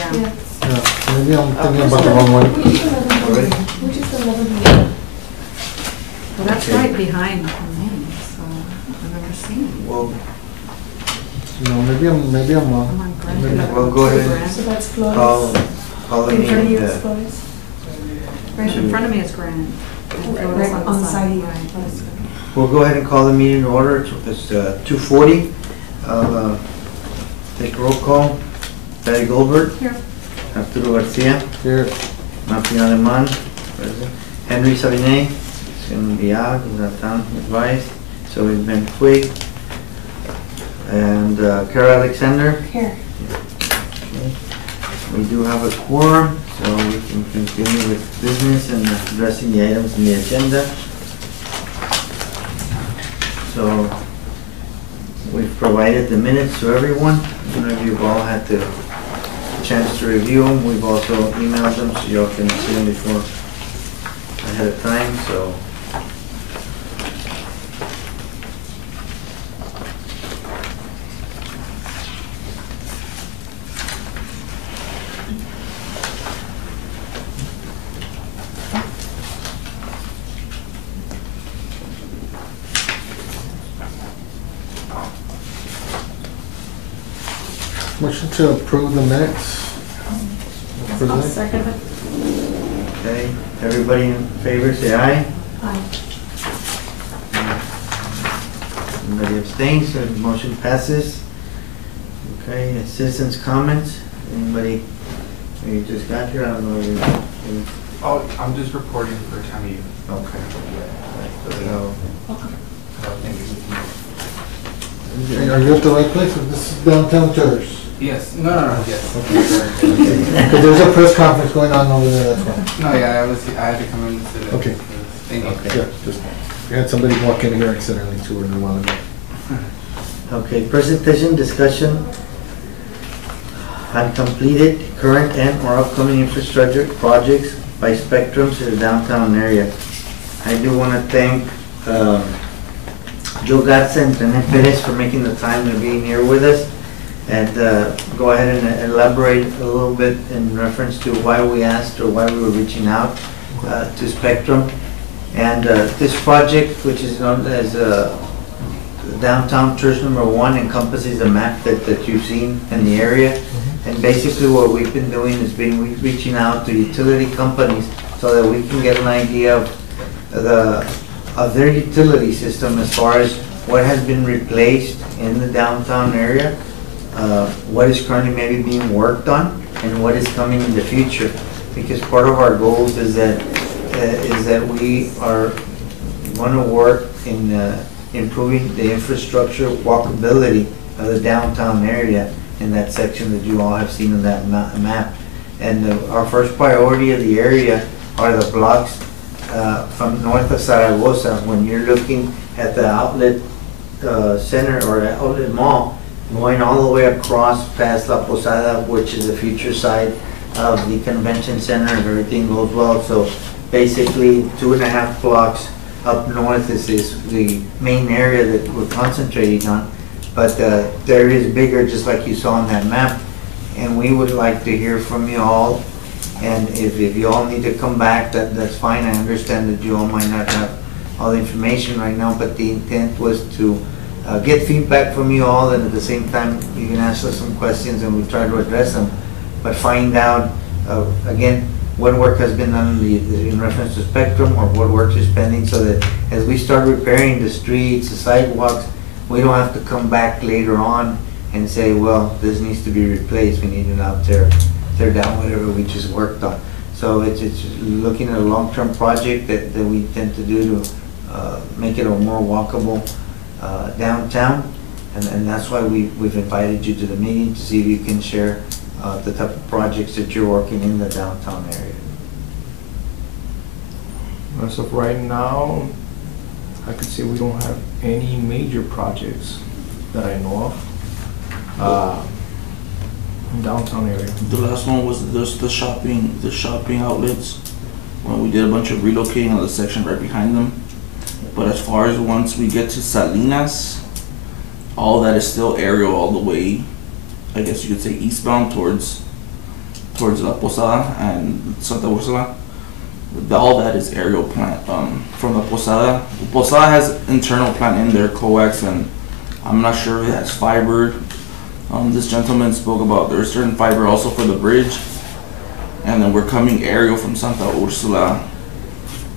Yeah. Yeah, maybe I'm thinking about the wrong one. Which is the 11? Well, that's Okay. right behind me, so I've never seen it. Well, No, maybe I'm I'm wrong. on Grand. we'll go ahead So and that's Flores. call the In front of meeting. you is Flores. Right in front of me is Grand. Right on the side. Right. We'll go ahead and call the meeting in order. It's 2:40. Take a roll call. Patty Goldberg. Here. Arturo Garcia. Here, Martin Aleman. Present. Henry Sabinet. He's going to be out. He's out of town. Advised. So we've been quick. And Carol Alexander. Here. Okay. We do have a quorum, so we can continue with business and addressing the items in the agenda. So we've provided the minutes to everyone. I don't know if you've all had the chance to review them. We've also emailed them so y'all can see them before ahead of time. So motion to approve the minutes. For I'll the- second it. okay, everybody in favor, say aye. Aye. Anybody abstains, so the motion passes. Okay, citizens' comments. Anybody, you just got here, I don't know. Oh, I'm just reporting for time of use. Okay. So, Thank you. Are you at the right place? This is downtown Terrace. Yes, no, yes. Because there's a press conference going on over there, that's why. No, yeah, I had to come in today. Okay. Thank you. Okay. Yeah, just, we had somebody walk in here accidentally too, a while ago. okay, presentation, discussion on completed, current and or upcoming infrastructure projects by Spectrum to the downtown area. I do want to thank Joe Gatsa and René Perez for making the time to be here with us. And go ahead and elaborate a little bit in reference to why we asked or why we were reaching out to Spectrum. And this project, which is known as Downtown Tourist Number 1, encompasses a map that you've seen in the area. And basically what we've been doing is reaching out to utility companies so that we can get an idea of their utility system as far as what has been replaced in the downtown area, what is currently maybe being worked on, and what is coming in the future. Because part of our goals is that we want to work in improving the infrastructure walkability of the downtown area in that section that you all have seen on that map. And our first priority of the area are the blocks from north of Zaragoza. When you're looking at the outlet center or outlet mall, going all the way across past La Posada, which is the future side of the convention center, if everything goes well. So basically 2.5 blocks up north is the main area that we're concentrating on. But there is bigger, just like you saw on that map. And we would like to hear from you all. And if you all need to come back, that's fine. I understand that you all might not have all the information right now, but the intent was to get feedback from you all, and at the same time, you can ask us some questions and we'll try to address them. But find out, again, what work has been done in reference to Spectrum, or what work is pending, so that as we start repairing the streets, the sidewalks, we don't have to come back later on and say, well, this needs to be replaced. We need to now tear down whatever we just worked on. So it's looking at a long-term project that we intend to do to make it a more walkable downtown, and that's why we've invited you to the meeting, to see if you can share the type of projects that you're working in the downtown area. As of right now, I could say we don't have any major projects that I know of in downtown area. The last one was just the shopping outlets, when we did a bunch of relocating on the section right behind them. But as far as once we get to Salinas, all that is still aerial all the way, I guess you could say eastbound towards towards La Posada and Santa Ursula. All that is aerial plant. From the Posada. Posada has internal plant in there, coax, and I'm not sure if it has fiber. This gentleman spoke about there's certain fiber also for the bridge. And then we're coming aerial from Santa Ursula.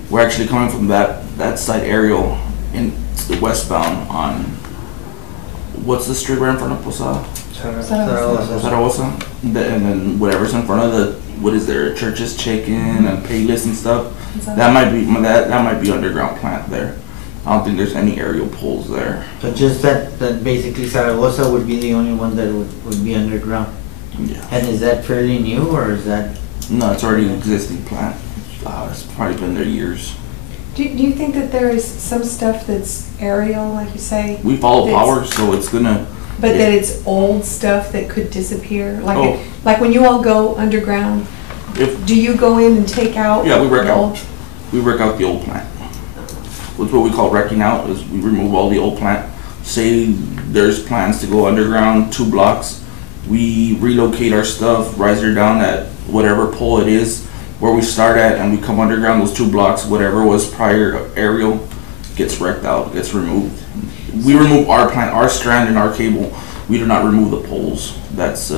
We're actually coming from that side aerial in the westbound on, what's the street right in front of Posada? Zaragoza. And then whatever's in front of the, what is there, Church's Chicken and Payless and stuff. That might be underground plant there. I don't think there's any aerial poles there. So just that basically Zaragoza would be the only one that would be underground. Yeah. And is that fairly new, or is that? No, it's already an existing plant. It's probably been there years. Do you think that there is some stuff that's aerial, like you say? We follow that's- power, so it's gonna. But that it's old stuff that could disappear? Like, Oh. like when you all go underground, If do you go in and take out? Yeah, we wreck the out. old- We wreck out the old plant. What's what we call wrecking out is we remove all the old plant. Say there's plans to go underground 2 blocks. We relocate our stuff, riser down at whatever pole it is where we start at, and we come underground those 2 blocks. Whatever was prior aerial gets wrecked out, gets removed. We remove our plant, our strand, and our cable. We do not remove the poles. That's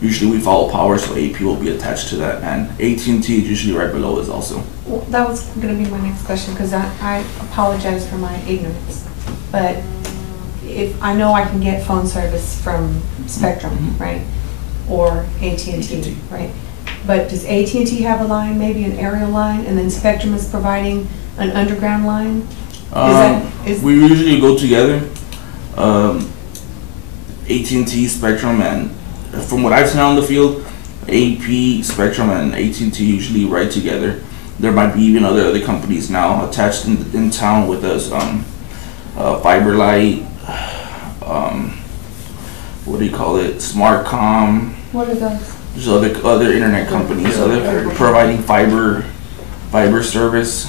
usually we follow power, so AP will be attached to that, and AT&T is usually right below us also. Well, that was gonna be my next question, because I apologize for my ignorance. But if, I know I can get phone service from Spectrum, Mhm. right? Or AT&T, right? But does AT&T have a line, maybe an aerial line, and then Spectrum is providing an underground line? We usually go together. AT&T, Spectrum, and from what I've seen on the field, AP, Spectrum, and AT&T usually ride together. There might be even other companies now attached in town with us. Fiberlight, what do you call it? Smartcom. What are those? There's other internet companies. So they're providing fiber service.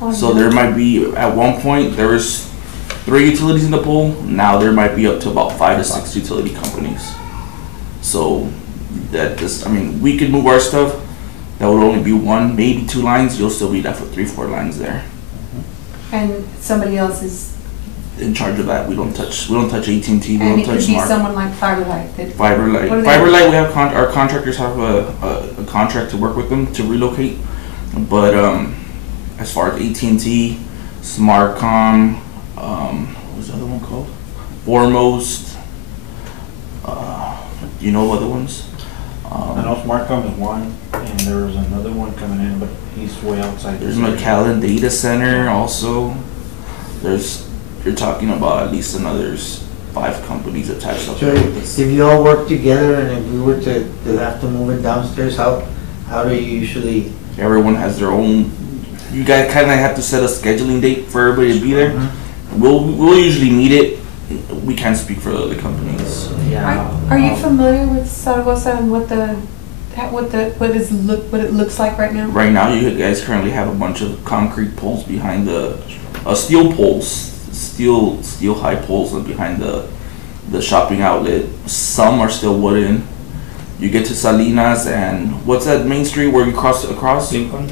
Oh, So no. there might be, at one point, there was 3 utilities in the pool. Now there might be up to about 5 to 6 utility companies. So that just, I mean, we could move our stuff. That would only be 1, maybe 2 lines. You'll still be left with 3, 4 lines there. And somebody else is, In charge of that, we don't touch AT&T. We and don't it touch could be Smart. someone like Fiberlight that, Fiberlight. What are they- Fiberlight, we have our contractors have a contract to work with them to relocate. But as far as AT&T, Smartcom, what's the other one called? Foremost. Do you know of other ones? I know Smartcom is one, and there's another one coming in, but he's way outside. There's McAllen Data Center also. You're talking about at least another 5 companies attached up So there with us. if you all work together, and if we were to have to move it downstairs, how do you usually? Everyone has their own. You guys kind of have to set a scheduling date for everybody to be there. We'll usually meet it. We can't speak for the other companies. are you familiar with Zaragoza and what it looks like right now? Right now, you guys currently have a bunch of concrete poles behind the steel poles, steel high poles behind the shopping outlet. Some are still wooden. You get to Salinas and what's that main street where you cross across? Lincoln?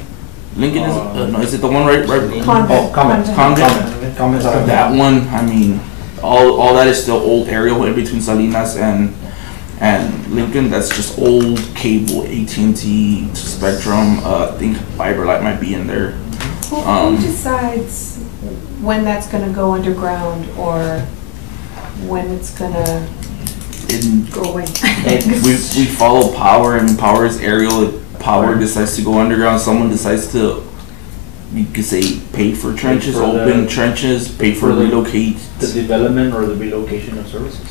Lincoln is no, is it the one right? Convent. Convent. That one, I mean, all that is still old aerial in between Salinas and Lincoln. That's just old cable, AT&T, Spectrum. I think Fiberlight might be in there. Who decides when that's gonna go underground or when it's gonna go away? We follow power, and power is aerial. Power decides to go underground. Someone decides to, you could say, pay for trenches, open trenches, pay for relocate. The development or the relocation of services.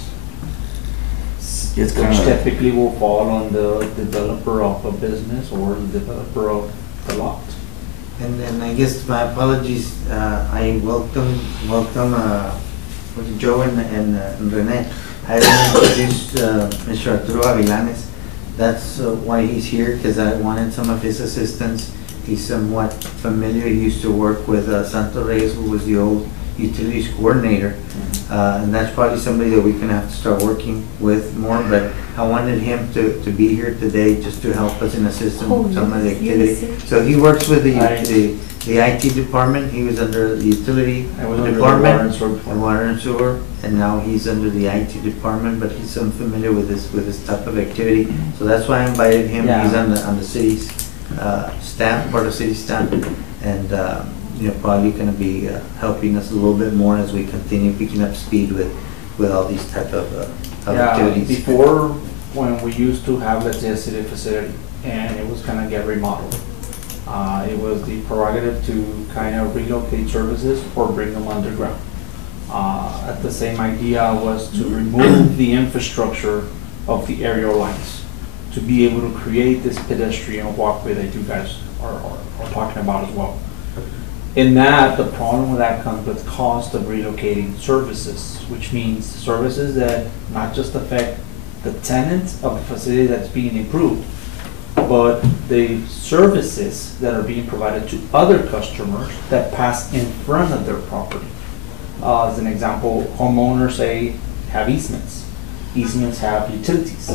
It's Which kind of typically will fall on the developer of a business or the developer of the lot. And then I guess my apologies. I welcome with Joe and Rene. I didn't introduce Mr. Arturo Avilanes. That's why he's here, because I wanted some of his assistance. He's somewhat familiar. He used to work with Santo Reyes, who was the old utilities coordinator. And that's probably somebody that we can have to start working with more, but I wanted him to be here today just to help us and assist in Oh, some of the yes, activity. yes. So he works with the I- the IT department, he was under the utility I was under the water and department, sewer and department. water and sewer, and now he's under the IT department, but he's unfamiliar with this type of activity. So that's why I invited him, Yeah. he's on the city's staff, part of city staff, and, you know, probably gonna be helping us a little bit more as we continue picking up speed with all these type of Yeah, activities. before, when we used to have, let's say, a city facility, and it was gonna get remodeled, it was the prerogative to kind of relocate services or bring them underground. At the same idea was to remove the infrastructure of the aerial lines, to be able to create this pedestrian walkway that you guys are talking about as well. In that, the problem with that comes with cost of relocating services, which means services that not just affect the tenants of the facility that's being improved, but the services that are being provided to other customers that pass in front of their property. As an example, homeowners say have easements. Easements have utilities.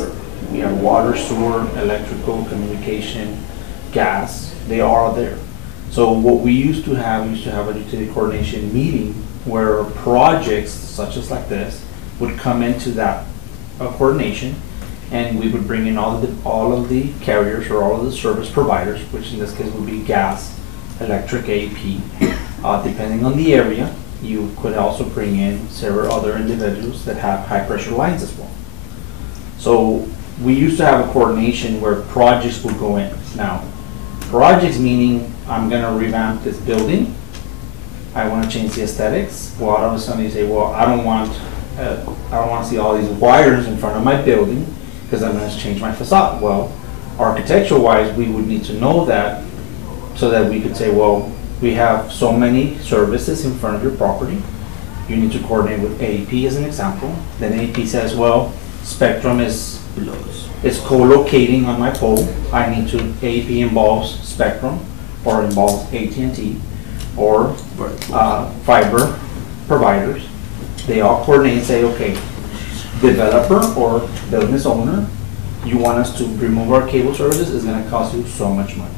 We have water, sewer, electrical, communication, gas, they are all there. So what we used to have a utility coordination meeting where projects such as like this would come into that coordination, and we would bring in all of the carriers or all of the service providers, which in this case would be gas, electric, AP. Depending on the area, you could also bring in several other individuals that have high pressure lines as well. So we used to have a coordination where projects would go in. Now, projects meaning I'm gonna revamp this building, I wanna change the aesthetics. Well, all of a sudden you say, well, I don't want to see all these wires in front of my building because I'm gonna change my facade. Well, architectural wise, we would need to know that so that we could say, well, we have so many services in front of your property. You need to coordinate with AEP as an example. Then AEP says, well, Spectrum is co-locating on my pole. I need to, AEP involves Spectrum or involves AT&T or fiber providers. They all coordinate and say, okay, developer or business owner, you want us to remove our cable services, it's gonna cost you so much money.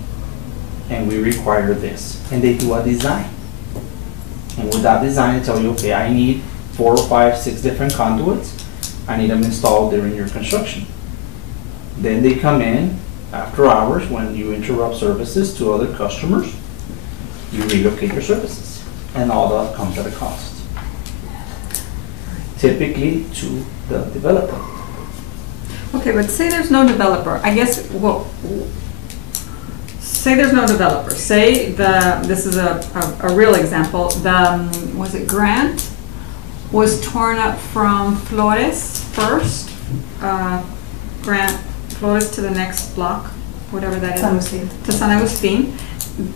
And we require this. And they do a design. And with that design, they tell you, okay, I need 4 or 5, 6 different conduits. I need them installed during your construction. Then they come in after hours when you interrupt services to other customers, you relocate your services. And all that comes at a cost. Typically to the developer. Okay, but say there's no developer, I guess, well, say there's no developer, say this is a real example, was it Grant? Was torn up from Flores first, Grant, Flores to the next block, whatever that is. San Agustin. To San Agustin.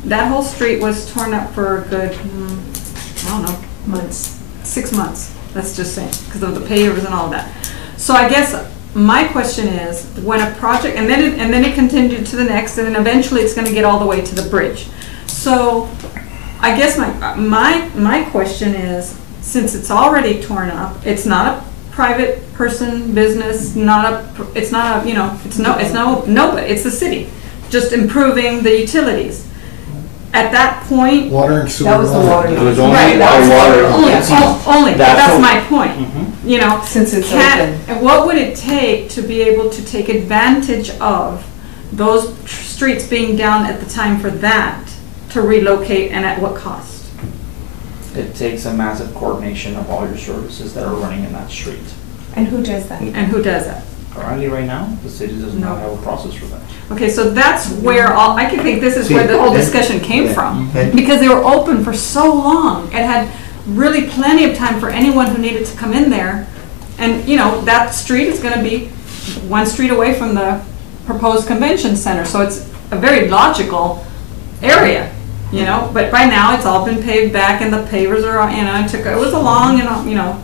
That whole street was torn up for a good, I don't know, Months. 6 months, let's just say, because of the pavers and all that. So I guess my question is, when a project, and then it continued to the next, and then eventually it's going to get all the way to the bridge. So I guess my question is, since it's already torn up, it's not a private person business, it's not nobody, it's the city, just improving the utilities. At that point, Water and sewer. That was the water. It was only Right, that was water. only, but that's what- my point. Mhm. You know, Since it's and open. what would it take to be able to take advantage of those streets being down at the time for that to relocate, and at what cost? It takes a massive coordination of all your services that are running in that street. And who does that? And who does that? Currently, right now, the city does not No. have a process for that. Okay, so that's where I can think this is where the whole discussion came from. Because they were open for so long and had really plenty of time for anyone who needed to come in there. And, you know, that street is gonna be 1 street away from the proposed convention center, so it's a very logical area, you know? But by now, it's all been paved back and the pavers are, you know, it was a long, you know,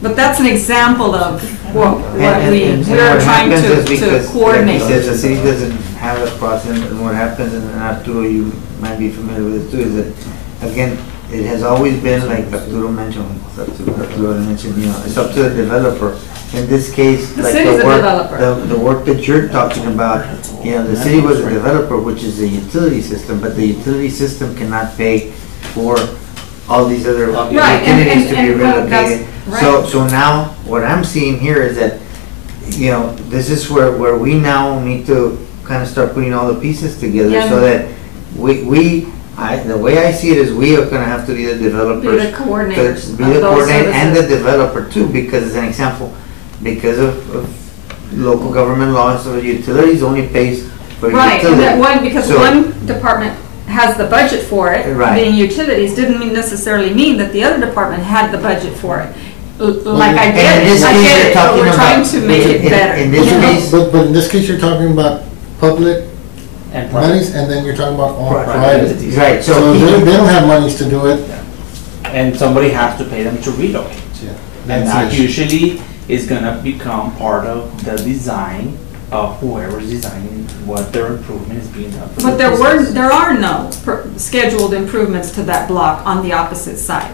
but that's an example of what And we are what trying happens is to because, coordinate. like he says, the city doesn't have a process, and what happens, and Arturo, you might be familiar with it too, is that, again, it has always been like Arturo mentioned, it's up to the developer. In this case, The like city's a the developer. work, the work that you're talking about, the city was a developer, which is a utility system, but the utility system cannot pay for all these other Right, utilities to be well, that's relocated. right. So now, what I'm seeing here is that, this is where we now need to kind of start putting all the pieces together Yeah. so that the way I see it is we are gonna have to be the Be developers. the coordinators to of Be the those coordinator and the services. developer too, because as an example, because of local government laws, so utilities only pays for Right, and that utilities. because So- one department has the budget for it, Right. being utilities, didn't necessarily mean that the other department had the budget for it. Like I And get in it, this I case, get you're it, but talking we're trying about- to make it in- better. in this you know? case- But in this case, you're talking about public And monies, and then you're talking about all Private private. entities. Right, So so. they don't have monies to do it. And somebody has to pay them to relocate. And That's that the issue. usually is gonna become part of the design of whoever's designing what their improvement is being done. for But their business. there are no scheduled improvements to that block on the opposite side.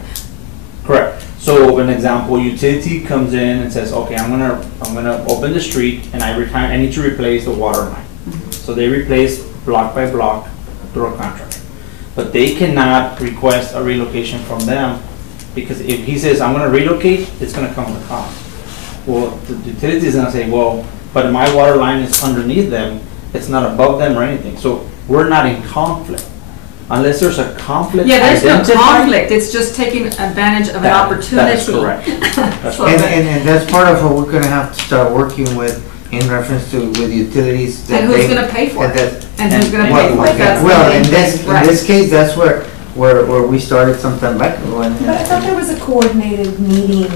Correct. So an example, utility comes in and says, okay, I'm gonna open the street and I need to replace the water line. So they replace block by block through a contract. But they cannot request a relocation from them because if he says, I'm gonna relocate, it's gonna come with a cost. Well, the utility is gonna say, well, but my water line is underneath them, it's not above them or anything. So we're not in conflict. Unless there's a conflict Yeah, there's no identified. conflict, it's just taking advantage of an opportunity. That is correct. That's So right. that- And that's part of what we're gonna have to start working with in reference to, with utilities. that And who's they- gonna pay for it? that- And who's gonna Well, pay for it? That's the Well, main in thing, in right. this case, that's where we started some time back ago. But I thought there was a coordinated meeting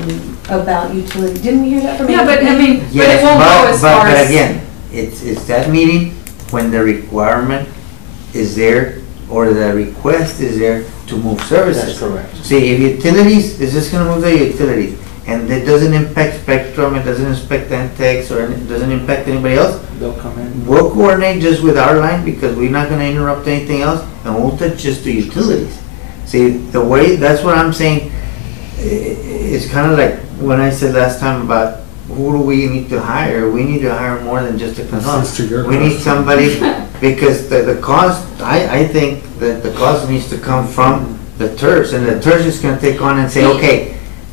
about utility. Didn't we hear that from? Yeah, but I mean, but Yes, it won't go as far But as. again, it's that meeting when the requirement is there or the request is there to move services. That's correct. See, if utilities, is just gonna move the utilities, and it doesn't impact Spectrum, it doesn't impact Antex, or it doesn't impact anybody else, They'll come in. we'll coordinate just with our line, because we're not gonna interrupt anything else, and we'll touch just the utilities. See, the way, that's what I'm saying, it's kinda like when I said last time about who do we need to hire? We need to hire more than just a This is to consultant. your We need question. somebody, because the cost, I think that the cost needs to come from the TERS, and the TERS is gonna take on and say, okay,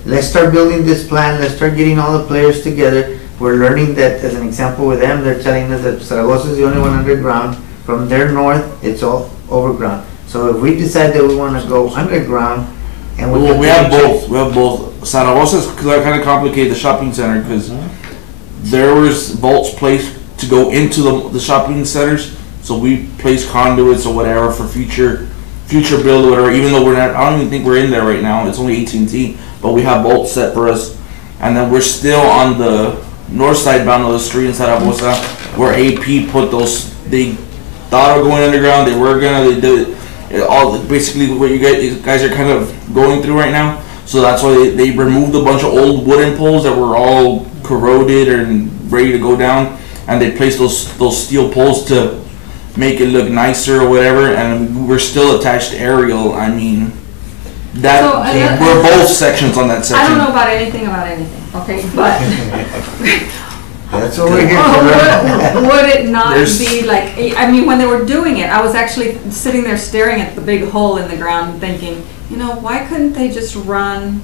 let's start building this plan, let's start getting all the players together. We're learning that, as an example with them, they're telling us that Zaragoza is the only one underground. From their north, it's all overground. So if we decide that we wanna go underground, and we. Well, we have both. Zaragoza is kind of complicated, the shopping center, because there was vaults placed to go into the shopping centers, so we place conduits or whatever for future build or whatever, even though we're not, I don't even think we're in there right now, it's only AT&T, but we have vaults set for us. And then we're still on the north side bound of the street in Zaragoza, where AP put those, they thought of going underground, they were gonna, they did it, all, basically what you guys are kind of going through right now. So that's why they removed a bunch of old wooden poles that were all corroded and ready to go down, and they placed those steel poles to make it look nicer or whatever, and we're still attached to aerial. I mean, that So, and we're both sections on that I section. don't know about anything, okay, but That's what we're here to learn. would it not There's- be like, I mean, when they were doing it, I was actually sitting there staring at the big hole in the ground thinking, why couldn't they just run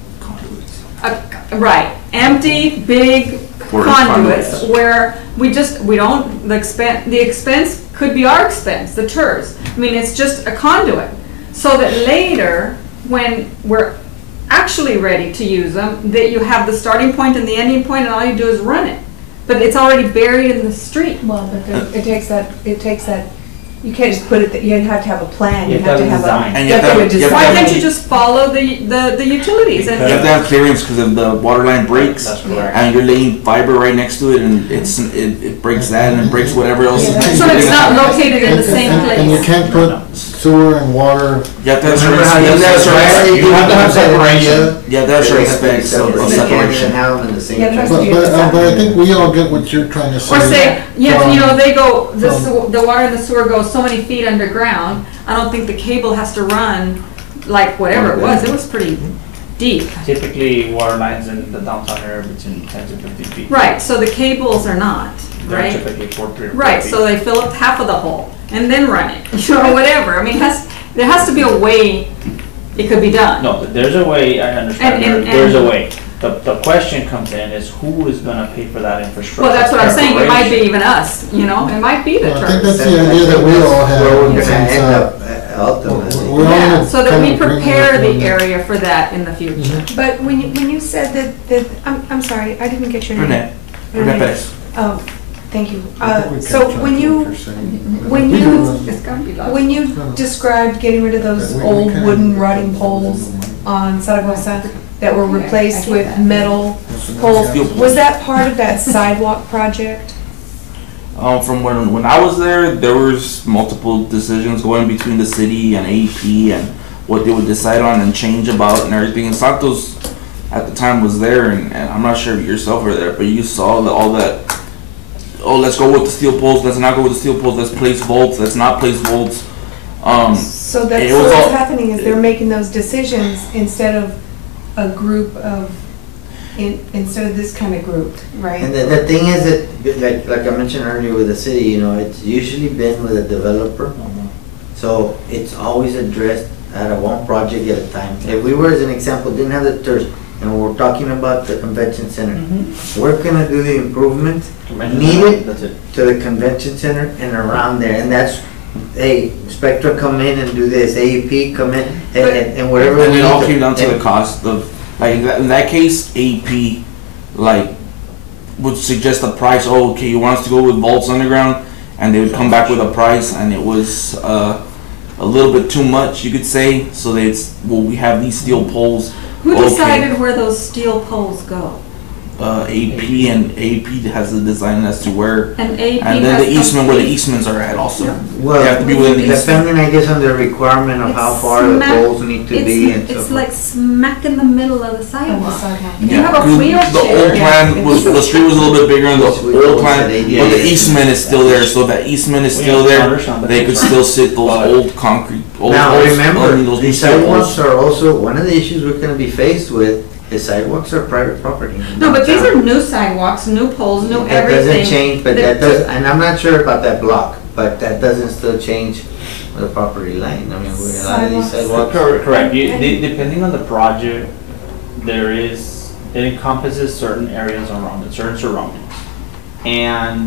right, empty, big Or conduits conduits. where the expense could be our expense, the TERS. I mean, it's just a conduit. So that later, when we're actually ready to use them, that you have the starting point and the ending point and all you do is run it. But it's already buried in the street. Well, but it takes that, you can't just put it, you have to have a plan, you have to have design. a. And you have to have- you have to Why have- can't you just follow the utilities? You have to have clearance because if the water line breaks, That's correct. and you're laying fiber right next to it, and it breaks that, and it breaks whatever else. Yeah, is So it's not gonna- located in the same And you place. can't put sewer and water. You have to have Remember how certain, you have to have certain, you have to have separation. you have to have certain specs of You can't separation. have them in the same. Yeah, that's- But I think we all get what you're trying to say. Or say, From- they go, from- the water in the sewer goes so many feet underground. I don't think the cable has to run like whatever it was pretty deep. Typically, water lines in the downtown area between 10 to 15 feet. Right, so the cables are not, They're right? typically 4 3 or 4 Right, feet. so they fill up half of the hole and then run it, or whatever. I mean, there has to be a way it could be done. No, there's a way, I understand, And- there's a way. The question comes in is who is gonna pay for that infrastructure? Well, that's what I'm saying, it might be preparation? even us, you know, it might be the Well, I think church. that's the idea that we all have. Where we're gonna since, end up ultimately. we're all Yeah, in so that kind we of agreement prepare on the that. area for that in the future. But when you said that, I'm sorry, I didn't get your name. Renee. Renee Perez. Oh, thank you. I think we So captured when what you, you're saying. when We you- don't- It's gotta be lots. when you described getting rid of those we old can- wooden rotting poles on Zaragoza that were replaced with metal poles, Steel poles. was that part of that sidewalk project? From when I was there was multiple decisions going between the city and AEP and what they would decide on and change about and everything. And Santos at the time was there, and I'm not sure if you yourself were there, but you saw all that. Oh, let's go with the steel poles. Let's not go with the steel poles. Let's place volts. Let's not place volts. So that's it was what's all- happening is they're making those decisions instead of a group of, instead of this kind of group, right? And the thing is that, like I mentioned earlier with the city, you know, it's usually been with a developer. So it's always addressed at a one project at a time. If we were, as an example, didn't have the church, and we're talking about the convention center, we're gonna do the improvements needed That's it. to the convention center and around there, and that's, hey, Spectra come in and do this, AEP come in, and whatever. And we it all need came down to the and- cost of, like, in that case, AP, like, would suggest a price, oh, okay, you want us to go with volts underground? And they would come back with a price, and it was, a little bit too much, you could say, so we have these steel poles. Who Okay. decided where those steel poles go? AP, and AP has the design as to where, And AP and then has the easement, where the complete- eastments are at also. Well, They have to be within the easement. depending, I guess, on the requirement of how far the poles need to be and so It's forth. like smack in the middle of the Of the sidewalk. sidewalk. You have a 'cause wheelchair. The old plan was, the street was a little bit bigger in the old plan, but the easement is still there, so that easement is still there. They could still sit those old concrete, old, Now, I mean, remember, those new these steel sidewalks poles. are also, one of the issues we're gonna be faced with is sidewalks are private property. No, but these are new sidewalks, new poles, new That everything. doesn't change, but They're that does, and I'm not sure about that block, but that doesn't still change the property line. I mean, a lot of these sidewalks. Correct. Depending on the project, it encompasses certain areas around it, certain surroundings. And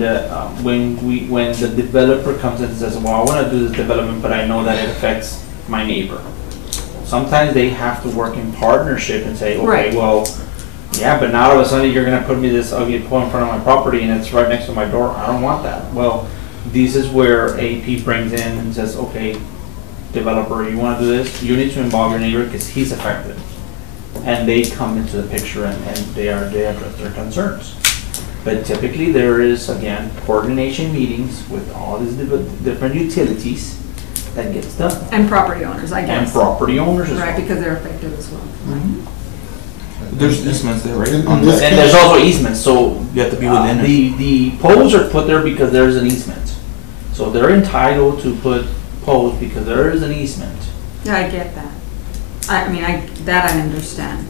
when the developer comes in and says, well, I want to do this development, but I know that it affects my neighbor. Sometimes they have to work in partnership and say, okay, Right. well, yeah, but now all of a sudden you're gonna put me this ugly pole in front of my property and it's right next to my door. I don't want that. Well, this is where AP brings in and says, okay, developer, you wanna do this? You need to involve your neighbor because he's affected. And they come into the picture and they address their concerns. But typically there is, again, coordination meetings with all these different utilities that gets done. And property owners, I And guess. property owners as well. Right, because they're affected as well. There's easements there, right? In On this that. And there's also easements, so You have to be within it. the poles are put there because there's an easement. So they're entitled to put poles because there is an easement. Yeah, I get that. I mean, that I understand.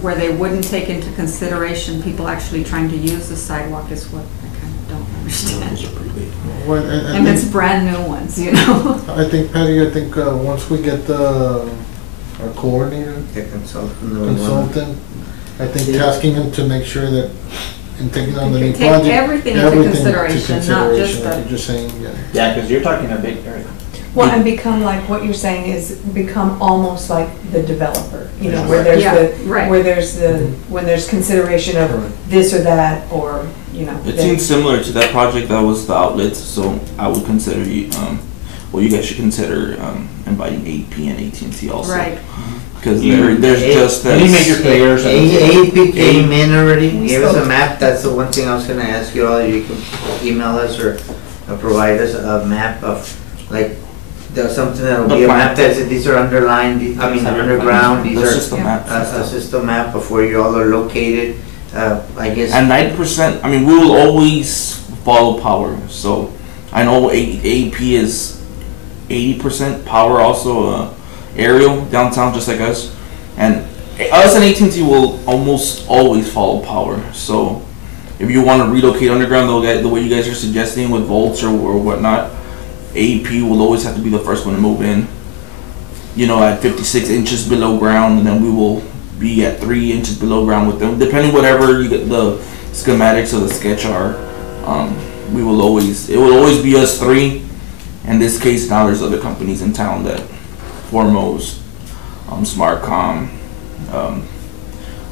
Where they wouldn't take into consideration people actually trying to use the sidewalk is what I kind of don't Those are understand. pretty big. Well, And it's brand new ones, you know? I think, Patty, once we get our coordinator, The consultant. consultant, I think tasking him to make sure that in taking on the new Take project. everything into consideration, not just like the- you're just saying, yeah. Yeah, because you're talking a big area. Well, and become like, what you're saying is become almost like the developer, you know, where there's Yeah, the, right. where there's when there's consideration of this or that, or, you know. It the- seems similar to that project that was the outlets, so I would consider you guys should consider inviting AP and AT&T also. Right. Because there's just Any that. major players. AEP came in already, We gave us a spoke. map. That's the one thing I was gonna ask you all. You can email us or provide us a map of, like, there's something that'll The be a plan. map that says these are underlined, underground, these That's are just a map. a system map of where you all are located. I guess. And 90%, I mean, we will always follow power. So I know AP is 80% power also. aerial downtown, just like us. And us and AT&T will almost always follow power. So if you want to relocate underground, the way you guys are suggesting with volts or whatnot, AEP will always have to be the first one to move in. You know, at 56 inches below ground, and then we will be at 3 inches below ground with them, depending whatever you get the schematics of the sketch are. It will always be us three. In this case, now there's other companies in town that Foremost, SmartCom,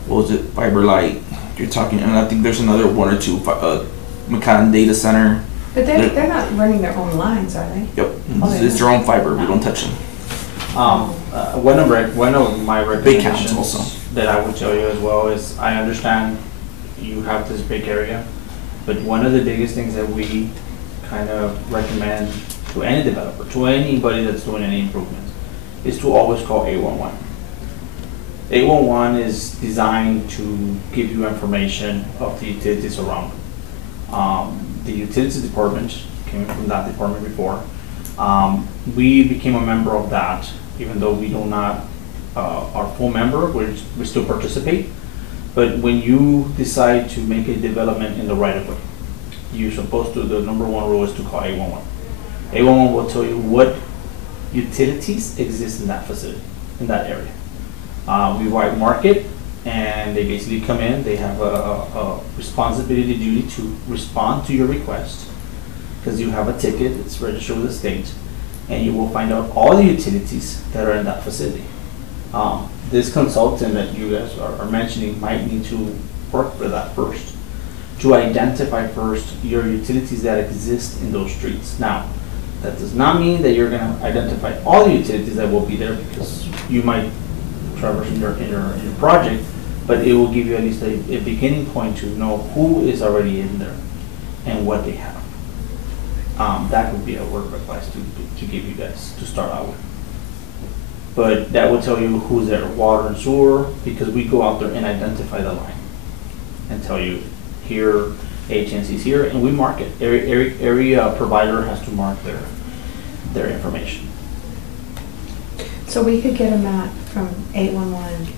what was it, FiberLight. You're talking, and I think there's another one or two, McCann Data Center. But they're not running their own lines, are they? Yep, it's their own fiber. We don't touch them. One of my Big counts recommendations also. that I would tell you as well is, I understand you have this big area, but one of the biggest things that we kind of recommend to any developer, to anybody that's doing any improvements, is to always call 811. 811 is designed to give you information of the utilities around. The utilities department came from that department before. We became a member of that, even though we do not are full member, we still participate. But when you decide to make a development in the right of way, you're supposed to, the number one rule is to call 811. 811 will tell you what utilities exist in that facility, in that area. We write market, and they basically come in, they have a responsibility duty to respond to your request, because you have a ticket, it's registered with the state, and you will find out all the utilities that are in that facility. This consultant that you guys are mentioning might need to work for that first, to identify first your utilities that exist in those streets. Now, that does not mean that you're gonna identify all the utilities that will be there, because you might traverse in your project, but it will give you at least a beginning point to know who is already in there and what they have. That would be a word of advice to give you guys to start out with. But that will tell you who's there, water and sewer, because we go out there and identify the line and tell you here, agencies here, and we mark it. Every provider has to mark their information. So we could get a map from 811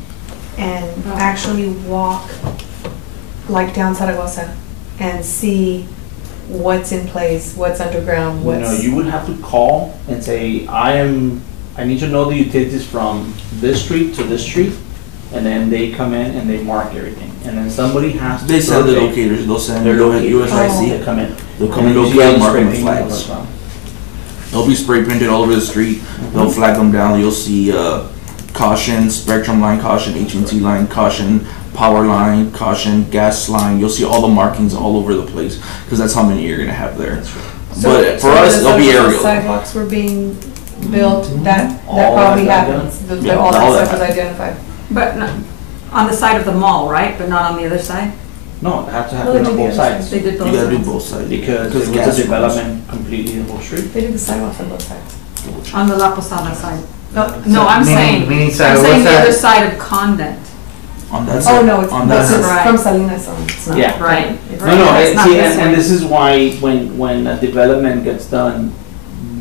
and actually walk like down Zaragoza and see what's in place, what's underground, what's... No, you would have to call and say, I need to know the utilities from this street to this street, and then they come in and they mark everything. And then somebody has to... They send the locators, they'll send their USIC. They come in. They'll come and locate and mark them with flags. They'll be spray printed all over the street. They'll flag them down. You'll see caution, Spectrum line, caution, AT&T line, caution, power line, caution, gas line. You'll see all the markings all over the place, because that's how many you're gonna have there. But for us, they'll be aerial. Sidewalks were being built, that probably happens. All that stuff was identified. But on the side of the mall, right? But not on the other side? No, it has to happen on both sides. They did both You gotta do sides. both sides. Because it was a development completely the whole street. They did the sidewalks on both sides. On the La Posada side. No, No, I'm saying the other side of Convent. On that side. Oh, no, it's on that this is side. from Salinas on, it's not. Yeah. Right. No, It's not see, this and way. this is why when a development gets done,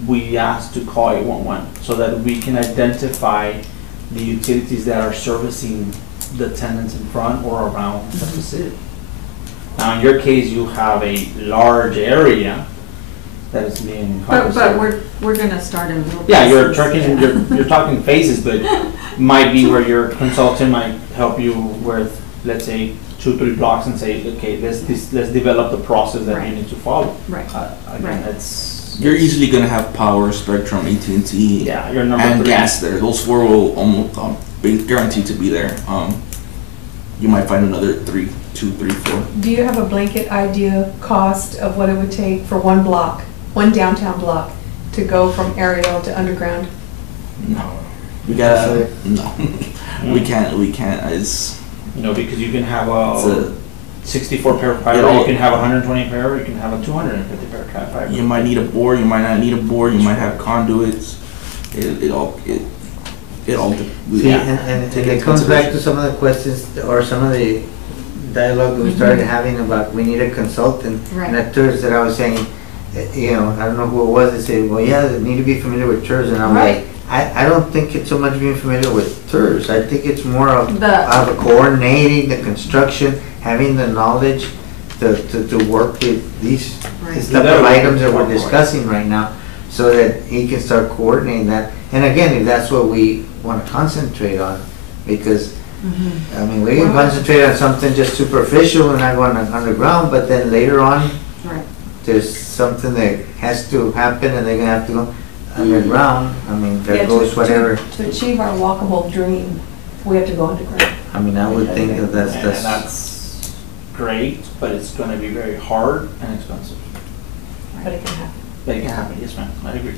we ask to call 811, so that we can identify the utilities that are servicing the tenants in front or around the facility. Now, in your case, you have a large area that is being But encompassed. we're gonna start in little Yeah, you're pieces. you're talking phases, but might be where your consultant might help you with, let's say, 2-3 blocks and say, okay, let's develop the process that you need to follow. Right. Again, Right. that's... You're easily gonna have power, Spectrum, AT&T, Yeah, you're number and 3. gas there. Those four will almost be guaranteed to be there. You might find another 2, 3, 4. Do you have a blanket idea cost of what it would take for one block, one downtown block, to go from aerial to underground? No, we gotta. No, we can't. It's Because you can have it's a 64 pair of fiber, you can have 120 pair, you can have a 250 pair of fiber. You might need a bore. You might not need a bore. You might have conduits. It all. See, and it comes back to some of the questions or some of the dialogue that we started having about we need a consultant. Right. And at TERS that I was saying, I don't know who it was, they said, well, yeah, they need to be familiar with TERS. And I'm Right. like, I don't think it's so much being familiar with tours. I think it's more of The- coordinating the construction, having the knowledge to work with these this type of items that we're discussing right now, so that he can start coordinating that. And again, if that's what we want to concentrate on, because I mean, we can concentrate on something just superficial and not going underground, but then later on, Right. there's something that has to happen and they're gonna have to go underground. I mean, there goes whatever. To achieve our walkable dream, we have to go underground. I mean, I would think that And that's great, but it's gonna be very hard and expensive. But it can happen. But it can happen, yes ma'am, I agree.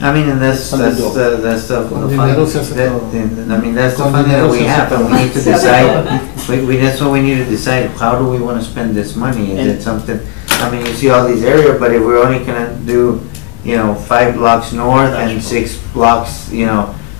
I mean, and that's Something the Con fun, dinero se hace todo. I mean, that's the Con fun that dinero we se hace have, and we todo. need to decide, that's what we need to decide, how do we wanna spend this money? Is it And- something, I mean, you see all these areas, but if we're only gonna do, 5 blocks north and 6 blocks,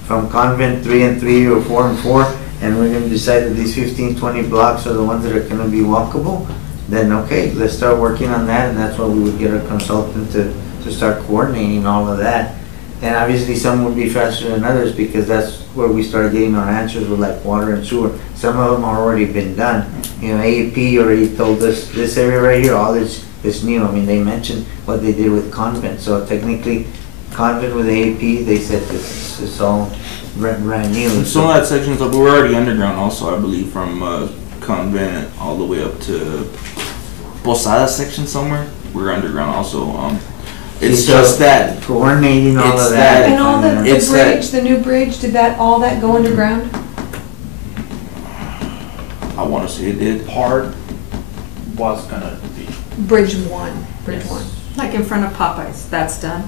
from Convent 3 and 3 or 4 and 4, and we're gonna decide that these 15, 20 blocks are the ones that are gonna be walkable, then okay, let's start working on that, and that's why we would get a consultant to start coordinating all of that. And obviously, some would be faster than others, because that's where we started getting our answers with like water and sewer. Some of them are already been done. AEP already told us this area right here, all this is new. I mean, they mentioned what they did with Convent. So technically, Convent with AEP, they said this is all brand new. Some of that section is we're already underground also, I believe, from Convent all the way up to Posada section somewhere. We're underground also. It's So just that coordinating all it's of that. And all the It's that- bridge, the new bridge, did all that go underground? I want to say it did. Part was gonna be. Bridge one. Like in front of Popeyes, that's done.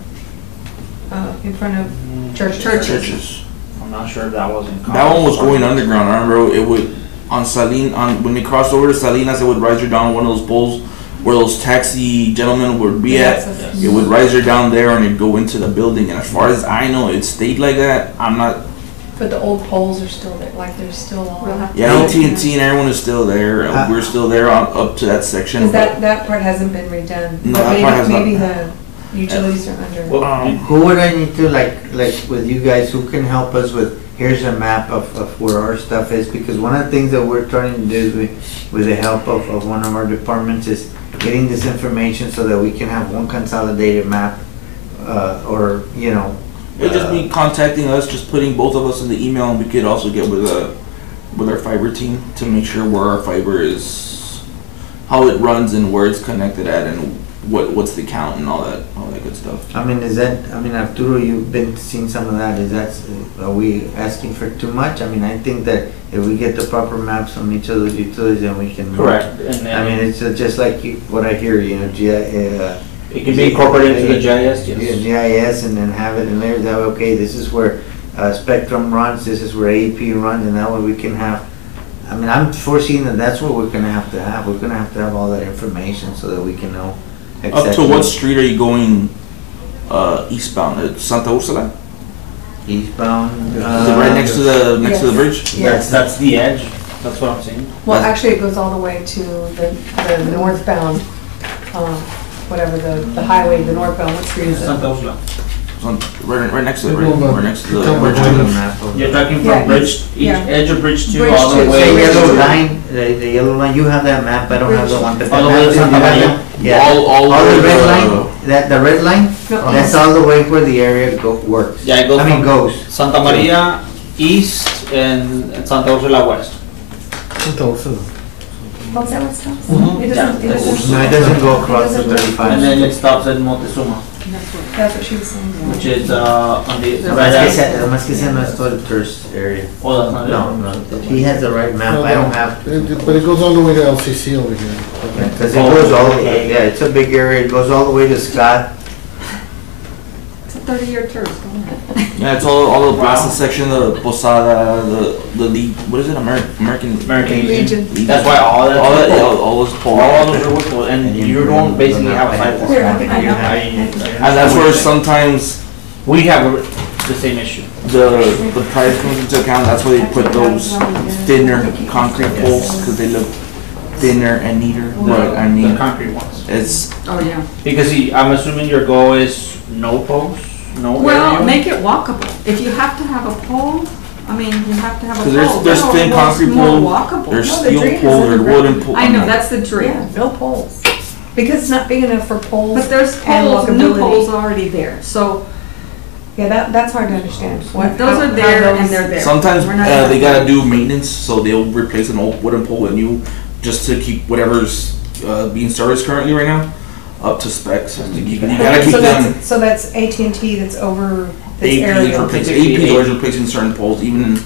In front of churches. Churches. I'm not sure if that was in. That one was going underground. I remember it would when they crossed over to Salinas, it would rise you down one of those poles where those taxi gentlemen would be at. Yes. It would rise her down there and it'd go into the building. And as far as I know, it stayed like that. I'm not. But the old poles are still there, like they're still We'll on. have to- Yeah, AT&T and everyone is still there. We're still there up to that section. Because that part hasn't been redone. No, But that part has not. maybe the utilities are under. Well, Who would I need to, like with you guys, who can help us with, here's a map of where our stuff is? Because one of the things that we're trying to do with the help of one of our departments is getting this information so that we can have one consolidated map, or, It'd just be contacting us, just putting both of us in the email, and we could also get with our fiber team to make sure where our fiber is, how it runs and where it's connected at, and what's the count and all that good stuff. I mean, Arturo, you've been seeing some of that, are we asking for too much? I mean, I think that if we get the proper maps from each of those utilities, then we can. correct, and I mean, then it's just like what I hear, it can be incorporated into the GIS, yes. GIS, and then have it in there, that, okay, this is where Spectrum runs, this is where AEP runs, and that way we can have, I mean, I'm foreseeing that that's what we're gonna have to have. We're gonna have to have all that information so that we can know exactly. Up to what street are you going eastbound? At Santa Ursula? Eastbound. Is it right next to the bridge? Yes. That's the edge, that's what I'm saying. Well, actually, it goes all the way to the northbound, whatever, the highway, the northbound, what street is it? Santa Ursula. Right next to the bridge. Right next to the bridge. You're talking Yeah, from bridge, each yeah. edge of bridge 2 Bridge all the two. way. The yellow to- line, the yellow line, you have that map, I don't have the one, but All the that way to map, Santa you have Maria? that- yeah. All the the red line, the red line, No. that's all the way where the area works. Yeah, it goes I mean, from goes. Santa Maria east and Santa Ursula west. Oh, is that what it stops? Mhm. It doesn't, Yeah, it doesn't. No, it doesn't go across the It doesn't. 35. And then it stops at Montezuma, That's what she was saying. which is on the No, right Más que sea no es todo el tourist area. Oh, that's not it? No, he has the right map, I don't have. But it goes all the way to LCC over here. Because it goes all, yeah, it's a big area, it goes all the way to Scott. It's a 30-year tour, go ahead. Yeah, it's all the Plaza section, the Posada, the league. What is it? American American Legion. Legion. That's why all that. All that, yeah, all those poles. All those are workable, and you don't basically have a sidewalk. Here, I know. And that's where sometimes We have the same issue. the price comes into account. That's why they put those thinner concrete poles, because they look thinner and neater. But I The mean, concrete ones. it's Oh, yeah. Because I'm assuming your goal is no posts? no Well, area. make it walkable. If you have to have a pole, I mean, you have to have a pole. Because there's Then thin what's concrete more pole, walkable? there's No, the steel dream is pole, in there's the wooden ground. pole. I know, that's the dream. Yeah, no poles. Because it's not big enough for poles. But there's and poles, new walkability. poles already there, so Yeah, that's hard to understand. What- those how- are how there and those- they're there. Sometimes We're not they gonna- gotta do maintenance, so they'll replace an old wooden pole with new, just to keep whatever's being serviced currently right now up to specs. You gotta keep So them. So that's AT&T that's over, that's AP is aerial. replacing. AP is always replacing certain poles, even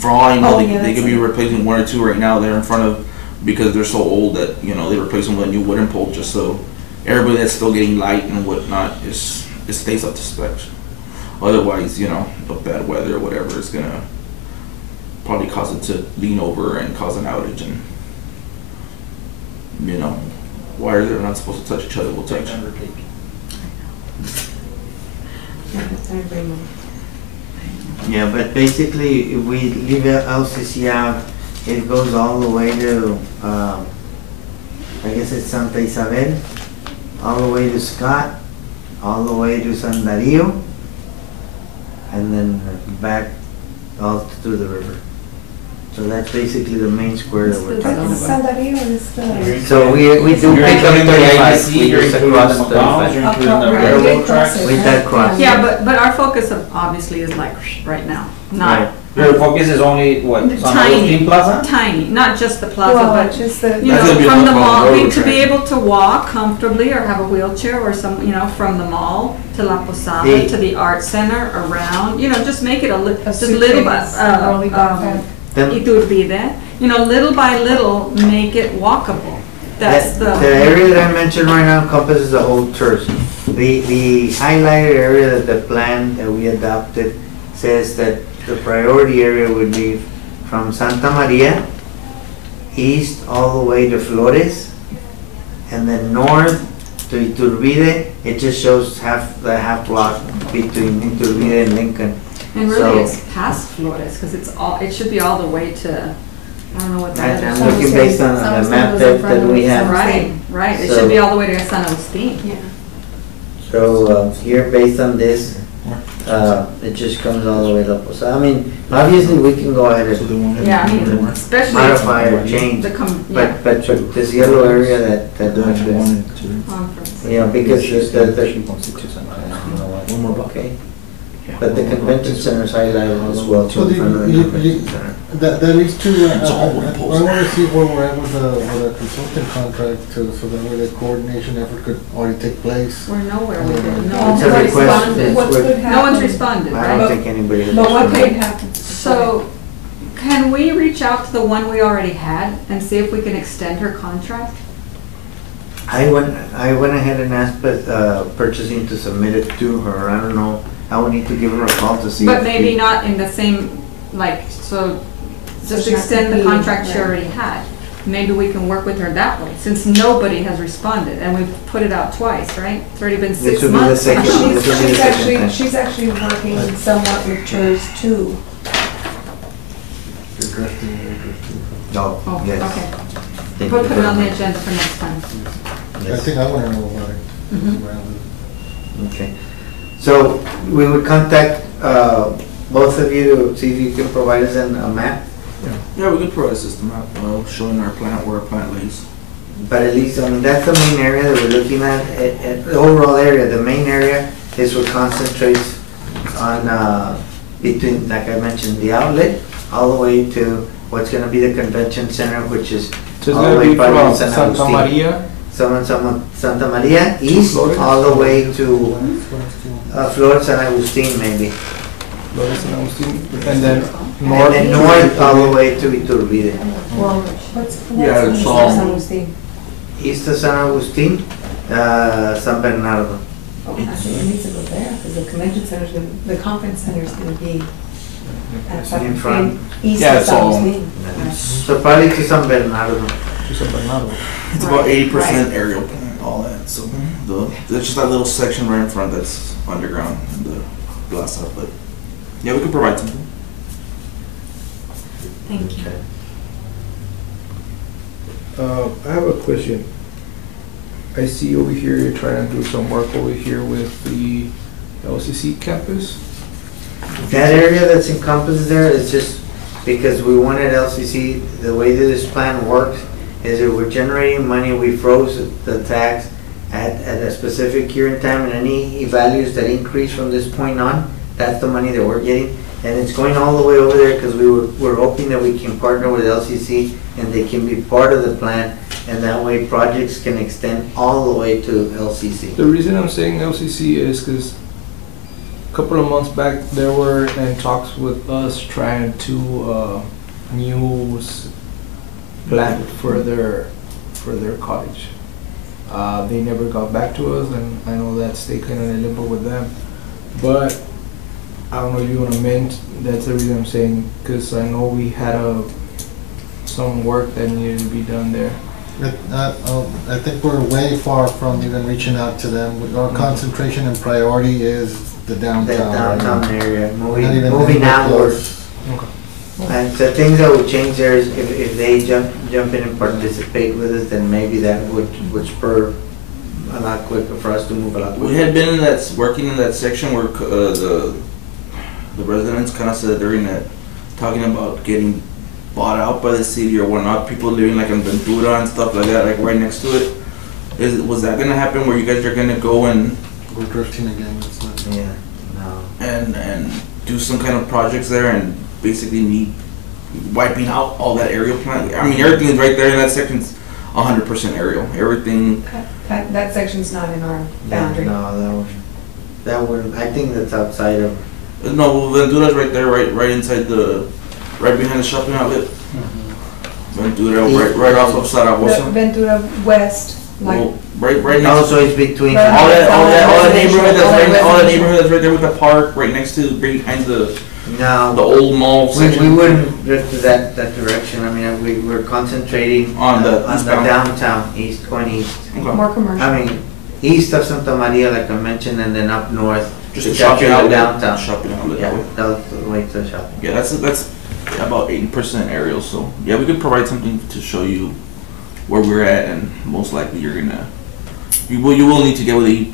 for all I know, Oh, they, yeah, they that's could be it. replacing one or two right now. They're in front of because they're so old that they replace them with a new wooden pole just so everybody that's still getting light and whatnot it stays up to specs. Otherwise, the bad weather or whatever is gonna probably cause it to lean over and cause an outage, and wires that are not supposed to touch each other will touch. Yeah, but basically, if we leave LCC out, it goes all the way to, I guess it's Santa Isabel, all the way to Scott, all the way to San Dario, and then back all through the river. So that's basically the main square that we're talking That's about. San Dario is the. So we do You're pick up including the 35, IBC, we you're just including across the McDonald's, 35. you're including the Right, railroad right, tracks. right. With that cross. Yeah, but our focus obviously is like right now, not Right. Your focus is only what, San Tiny. Agustin Plaza? tiny, not just the plaza, Well, but just the. you That's know, gonna be from a the lot mall, of railroad to be tracks. able to walk comfortably or have a wheelchair or some, from the mall to La Posada, The- to the art center, around, just make it A just little bit, suitcase, rolling backpack. Then Iturbide, little by little, make it walkable. That's the area that I mentioned right now encompasses the whole church. The highlighted area that the plan that we adopted says that the priority area would be from Santa Maria east all the way to Flores, and then north to Iturbide. It just shows the half block between Iturbide and Lincoln. And really, So- it's past Flores, because it should be all the way to, I don't know what that is. I'm looking based on the map that we have. Right, it So- should be all the way to San Agustin. Yeah. So here, based on this, it just comes all the way to La Posada. I mean, obviously, we can go ahead and Yeah, I mean, especially modify or change, the, but this yellow area that like this, conference. because okay. But the convention center is highlighted as well So too. in front of the convention center. That leads to, It's all I wooden poles. want to see where we're at with the consultant contract too, so that way the coordination effort could already take place. We're nowhere with it. No It's one's a request. responded. What could happen? No one's responded, I don't right? think anybody has. But what responded. could happen? So, can we reach out to the one we already had and see if we can extend her contract? I went ahead and asked purchasing to submit it to her. I don't know. I would need to give her a call to see. But if maybe she- not in the same, so So just she has to extend the be- contract she right. already had. Maybe we can work with her that way, since nobody has responded, and we've put it out twice, right? It's already been This 6 would be the months. second- She's, this would be the second time. she's actually working somewhat with TERS too. Oh, Oh, yes. okay. Thank We'll you put it on the very much. agenda for next time. I Yes. think I want to know about it. Mhm. Okay. So we would contact both of you to see if you can provide us a map, Yeah, we could provide a system map showing our plant, where our plant lays. but at least, I mean, that's the main area that we're looking at, the overall area. The main area is what concentrates on between, like I mentioned, the outlet, all the way to what's gonna be the convention center, which is So it's all the gonna way be probably from San Santa Agustin. Maria, Santa Maria east, Flores? all the way to Flores San Agustin maybe. Flores San Agustin, and then And north. then north all the way to Iturbide. Well, what's Yeah, it's all- San Agustin? East of San Agustin, San Bernardo. Oh, I think it needs to go there, because the convention center's gonna, the conference center's gonna be at San In front. east Yeah, of it's San all- Agustin. So probably to San Bernardo. To San Bernardo. It's about Right, 80% aerial plant, all that. So there's just that little section right in front that's underground and the glass up. But yeah, we could provide something. Thank you. I have a question. I see over here you're trying to do some work over here with the LCC campus. That area that's encompassed there is just because we wanted LCC, the way that this plan works is that we're generating money, we froze the tax at a specific year in time, and any values that increase from this point on, that's the money that we're getting. And it's going all the way over there because we're hoping that we can partner with LCC and they can be part of the plan, and that way projects can extend all the way to LCC. The reason I'm saying LCC is because a couple of months back, they were in talks with us trying to new plan for their cottage. They never got back to us, and I know that's taken in a limbo with them. But I don't know if you want to amend. That's the reason I'm saying, because I know we had some work that needed to be done there. I think we're way far from even reaching out to them. Our concentration and priority is the downtown. The downtown area, Not even moving anywhere outwards. Okay. And the things that would change there is if they jump in and participate with us, then maybe that would spur a lot quicker for us to move a lot quicker. We had been working in that section where the residents kind of said they're in it, talking about getting bought out by the city or whatnot. People living like in Ventura and stuff like that, like right next to it. Was that gonna happen where you guys are gonna go and We're drifting again. It's not. Yeah, no. and do some kind of projects there and basically wiping out all that aerial plant? I mean, everything is right there in that section's 100% aerial. Everything. That section's not in our boundary. No, that wouldn't. I think that's outside of. No, Ventura's right there, right inside right behind the shopping outlet. Ventura, right off of Zaragoza. Ventura West, like. Well, right next. Also, it's between. Right. All that neighborhood that's right there with the park, right next to, behind the old mall We section. wouldn't drift to that direction. I mean, we're concentrating On the eastbound. downtown, going east. Okay. More commercial. I mean, east of Santa Maria, like I mentioned, and then up north. Just to a shopping capture the outlet. downtown. Shopping outlet. Yeah, that way. that's the way to shopping. Yeah, that's about 80% aerial. So yeah, we could provide something to show you where we're at, and most likely you will need to get with I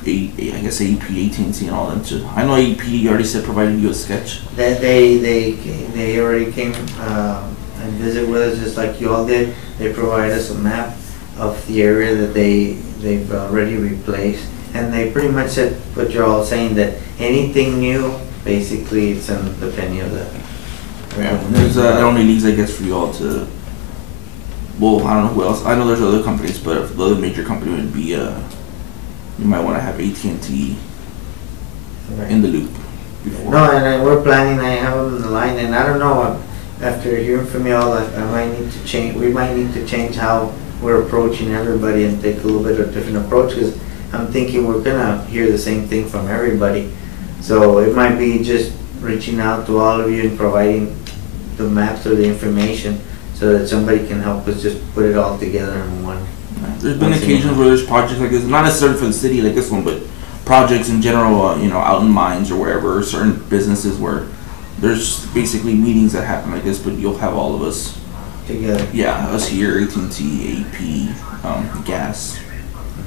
guess AEP, AT&T, and all them too. I know AEP already said provided you a sketch. They already came and visit with us just like you all did. They provided us a map of the area that they've already replaced, and they pretty much said what you're all saying, that anything new, basically, it's in the penny of that. Yeah, there's that only leads, I guess, for you all to. Well, I don't know who else. I know there's other companies, but the other major company would be you might want to have AT&T in the loop before. No, and we're planning. I have them in the line, and I don't know. After hearing from you all, I might need to change. We might need to change how we're approaching everybody and take a little bit of a different approach, because I'm thinking we're gonna hear the same thing from everybody. So it might be just reaching out to all of you and providing the maps or the information so that somebody can help us just put it all together in one. There's been occasions where there's projects like this, not necessarily for the city like this one, but projects in general, out in mines or wherever, or certain businesses where there's basically meetings that happen like this, but you'll have all of us Together. Yeah, us here, AT&T, AP, gas.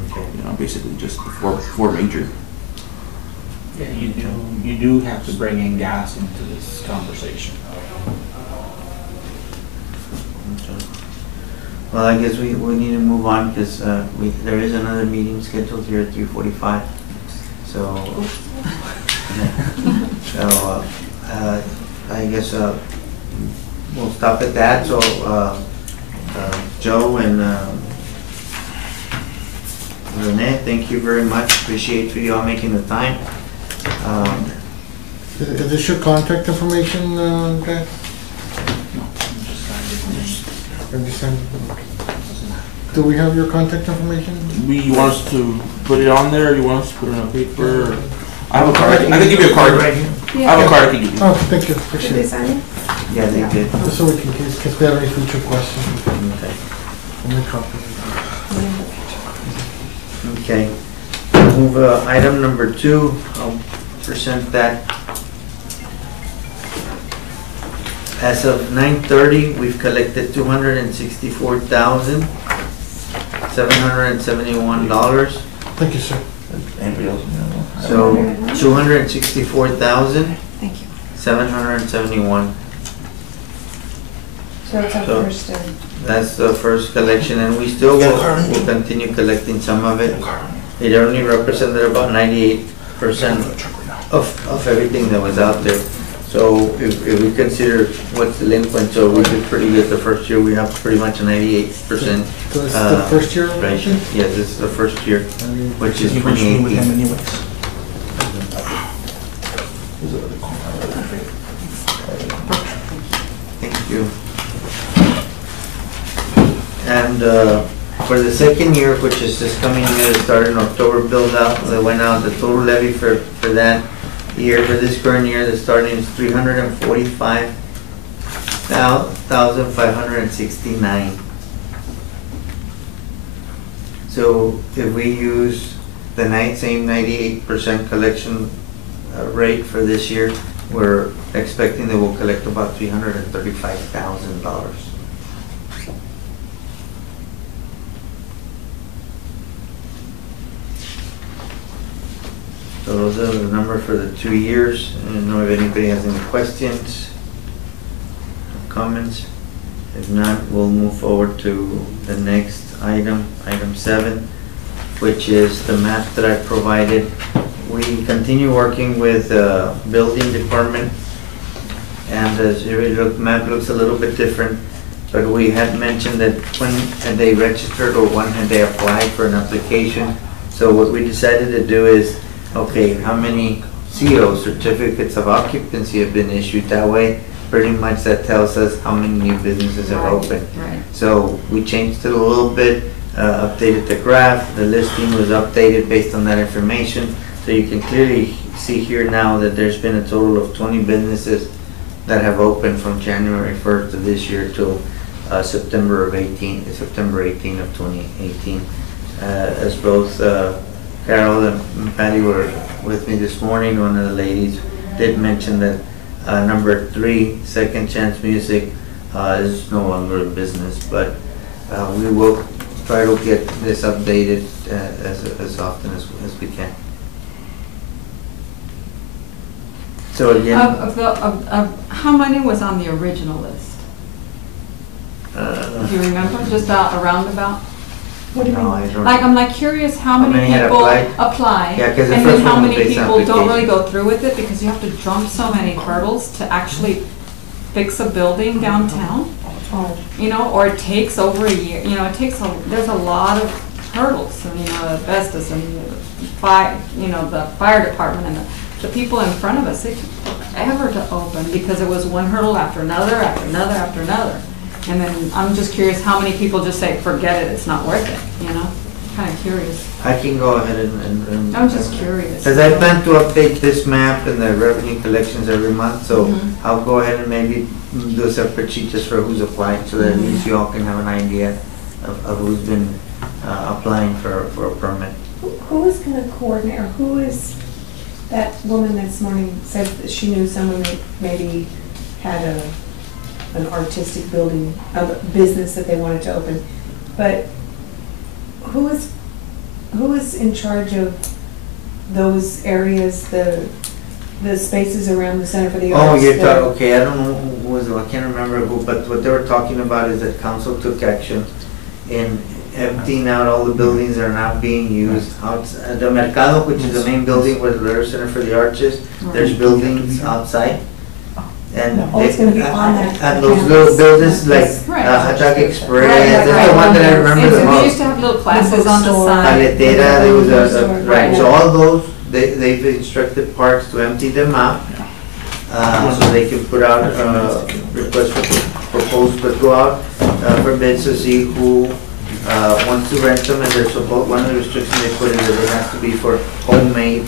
Okay. Basically just the four major. Yeah, you do have to bring in gas into this conversation. Okay. Well, I guess we need to move on, because there is another meeting scheduled here at 3:45. So, I guess we'll stop at that. So Joe and Renee, thank you very much. Appreciate for you all making the time. Is this your contact information, guys? Do we have your contact information? You want us to put it on there, or you want us to put it on paper? I have a card. I can give you a card right here. Yeah. I have a card I can give you. Oh, thank you. Did Appreciate they it. sign it? Yeah, they did. Just so we can, in case we have any future questions, we can Okay. make copies. Okay. Move item number 2. I'll present that. As of 9:30, we've collected $264,771. Thank you, sir. Anybody else? So 264,771. Thank you. So it's our So- first, That's the first collection, and we still will continue collecting some of it. It only represented about 98% of everything that was out there. So if we consider what's delinquent, so we did pretty good the first year. We have pretty much a 98%. So it's the first year? Right. Yes, this is the first year, which is 2018. Thank you. And for the second year, which is this coming year, that started in October, build out, that went out, the total levy for that year, for this current year, the starting is 345,569. So if we use the same 98% collection rate for this year, we're expecting that we'll collect about $335,000. So those are the numbers for the 2 years. I don't know if anybody has any questions, comments. If not, we'll move forward to the next item, item 7, which is the map that I provided. We continue working with the building department, and as you look, map looks a little bit different, but we had mentioned that when they registered or when had they applied for an application. So what we decided to do is, okay, how many CO, certificates of occupancy, have been issued? That way, pretty much that tells us how many new businesses have opened. Right. So we changed it a little bit, updated the graph, the listing was updated based on that information. So you can clearly see here now that there's been a total of 20 businesses that have opened from January 1st of this year till September 18 of 2018. As both Carol and Patty were with me this morning, one of the ladies did mention that number 3, Second Chance Music, is no longer in business, but we will try to get this updated as often as we can. So again, Of how many was on the original list? Do you remember? Just a roundabout? what do you no, mean? I don't. Like, I'm like curious how many had people applied? apply, Yeah, 'cause the and first then how one was many based on people don't really application. go through with it, because you have to jump so many hurdles to actually fix a building downtown, Oh, you know, or it takes over a year, you know, there's a lot of hurdles, and, you know, asbestos and the fire department and the people in front of us, they took forever to open because it was one hurdle after another, after another, after another. And then I'm just curious how many people just say, forget it, it's not worth it, you know? Kind of curious. I can go ahead and I'm just curious. Because I plan to update this map and the revenue collections every month, so Mhm. I'll go ahead and maybe do a separate sheet just for who's applied, so that at least you all can have an idea of who's been applying for a permit. who is gonna coordinate, or who is that woman this morning said that she knew someone that maybe had an artistic building, a business that they wanted to open, but who is in charge of those areas, the spaces around the Center for the Oh, Arts? you're that- talking, okay, I don't know who was, I can't remember who, but what they were talking about is that council took action in emptying out all the buildings that are not being used. The Mercado, which is the main building where the Laredo Center for the Arts is, there's buildings outside. And Oh, it's gonna be on that and those campus. little buildings like Right. Hot Dog Express, Right, that's right, the one that I right. remember And the so we used most. to have little classes on the bookstore. side. Paletera, there was Bookstore, right, so right. all those, they've instructed parks to empty them out. So they can put out, request for proposals, but go out for bids to see who wants to rent them, and they're supposed, one of the restrictions they put in that it has to be for homemade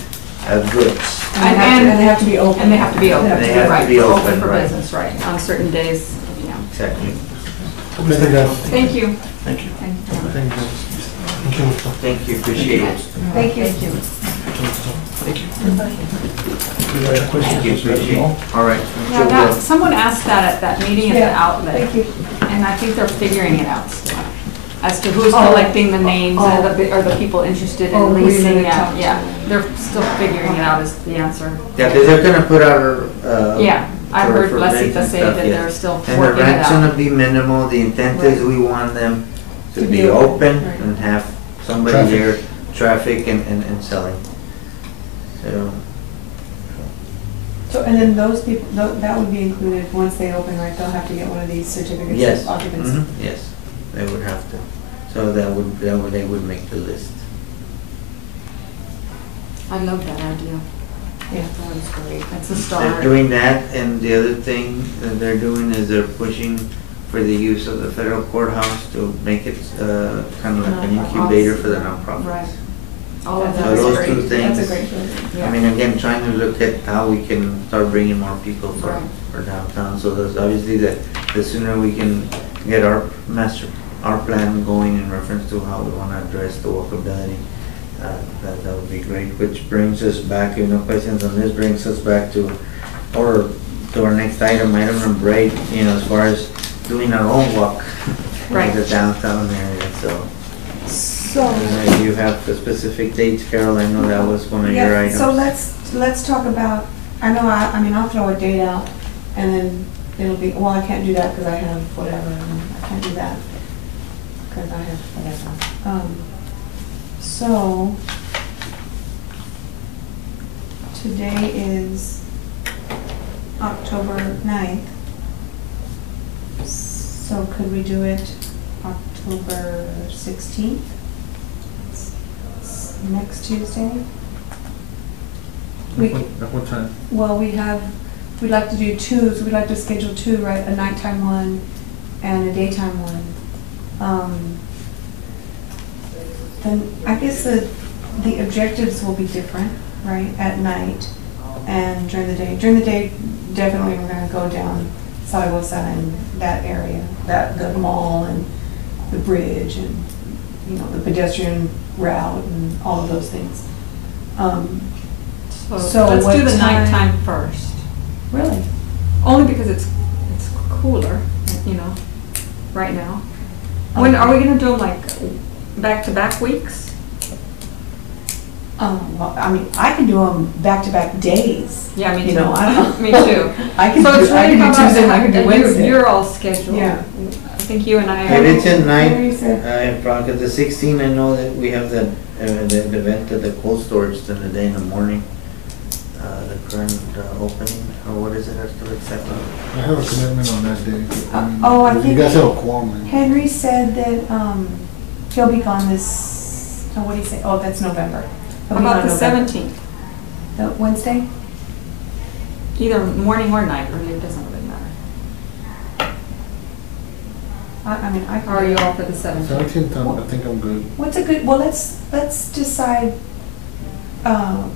goods. And they have to be open. And they have to be open. They have to Right, be we're open, for right. business, right, on certain days, you know. Exactly. Thank you. Thank you. Thank you. Thank you, appreciate it. Thank you. Thank you. Thank you, appreciate it. All right. Yeah, that, someone asked that at that meeting at the Yeah, outlet. Thank you. And I think they're figuring it out still. as to who's collecting the names or the people interested in leasing it. Yeah, they're still figuring it out is the answer. Yeah, because they're gonna put out, Yeah, I heard for rent Lasita and say stuff, that yeah. they're still and the working it rent's out. gonna be minimal. The intent is we want them to be open and have somebody there, traffic and selling. So, and then those people, that would be included, once they open, right, they'll have to get one of these certificates Yes. of occupancy? Yes, they would have to. So they would make the list. I love that idea. Yeah. That was great. That's a They're start. doing that, and the other thing that they're doing is they're pushing for the use of the federal courthouse to make it kind of like an incubator for the nonprofits. Right. All of That's that So is those great. two things. That's a great building. Yeah. I mean, again, trying to look at how we can start bringing more people Right. for downtown. So there's obviously the sooner we can get our plan going in reference to how we want to address the walkability, that would be great. Which brings us back, questions on this brings us back to our next item number 8, as far as doing our own walk Right. in the downtown area, so. So, You have the specific dates, Carol, I know that was one of your yeah, items. so let's talk about, I know, I mean, I'll throw a date out, and then it'll be, well, I can't do that because I have whatever, and I can't do that because I have whatever. So, today is October 9th. So could we do it October 16th? Next Tuesday? We, At what time? well, we'd like to do 2, so we'd like to schedule 2, right? A nighttime one and a daytime one. Then I guess the objectives will be different, right? At night and during the day. During the day, definitely we're gonna go down Zaragoza and that area, the mall and the bridge and, the pedestrian route and all of those things. So Let's what do the time- nighttime first. Really? Only because it's cooler, right now. When are we gonna do them like back-to-back weeks? Well, I mean, I can do them back-to-back days. Yeah, me too. You know, I don't. Me too. I can So do it's really Tuesday and I can do and Wednesday. You're all scheduled. Yeah. I think you and I If are. it's at night, Henry said- probably the 16th, I know that we have the event at the cold storage then the day in the morning. The current opening, or what is it, exactly? I have a commitment on that day. I You think guys have a quorum. man. Henry said that he'll be gone this, what did he say? Oh, that's November. He'll How be about gone the November. 17th? Wednesday? Either morning or night, really, it doesn't really matter. I mean, I can. How are you all for the 17th? 17th, I think I'm good. What's a good, well, let's decide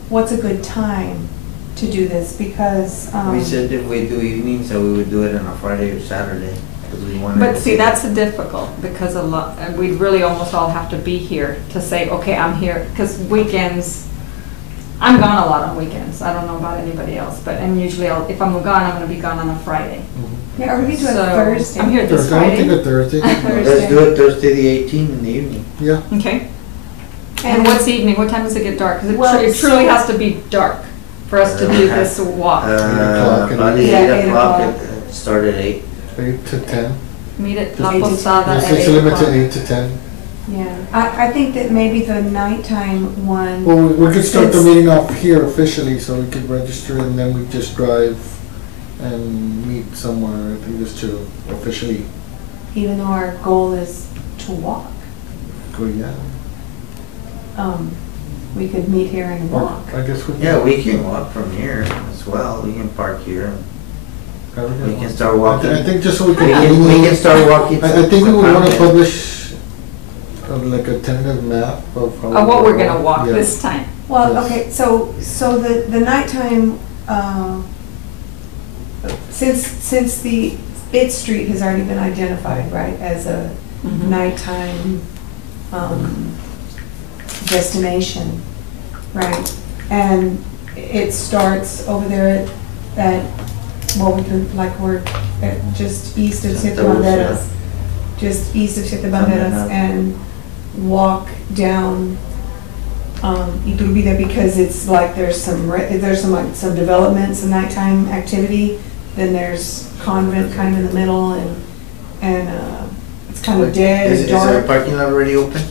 what's a good time to do this, because. We said if we do evenings, that we would do it on a Friday or Saturday, because we wanted. But to see, get- that's difficult, because we'd really almost all have to be here to say, okay, I'm here, because weekends, I'm gone a lot on weekends. I don't know about anybody else, and usually if I'm gone, I'm gonna be gone on a Friday. Yeah, or we could do it So, Thursday. I'm here this Thursday, I don't think Friday. a Thursday. Let's do it Thursday the 18th in the evening. Yeah. Okay. And what's the evening? What time does it get dark? Because Well, it truly so- has to be dark for us to do this walk. o'clock in the About evening. 8 8 o'clock, o'clock. it started at 8. 8 to 10. Meet at La 8 to Posada at It's 8 limit to o'clock. 8 to 10. Yeah, I think that maybe the nighttime one. Well, we could start the Since- meeting off here officially, so we could register and then we just drive and meet somewhere, I think just to officially Even though our goal is to walk, go, yeah. we could meet here and Or walk. I guess we can. Yeah, we can walk from here as well. We can park here. However you We want. can start walking. I think just so we We can. can start walking. I think we would want to Yeah. publish like a tentative map of how. Of what we're gonna walk Yeah. this time. Well, Yes. okay, so the nighttime, since the 8th Street has already been identified, right, as a Mhm. nighttime destination, right? And it starts over there at well, we could, like, we're just east of Santa Santa Banderas. Lucia. just east of Siete Banderas, and walk down Iturbide, because it's like there's some development, some nighttime activity. Then there's Convent kind of in the middle, and it's kind of dead Is and our dark. parking lot already open?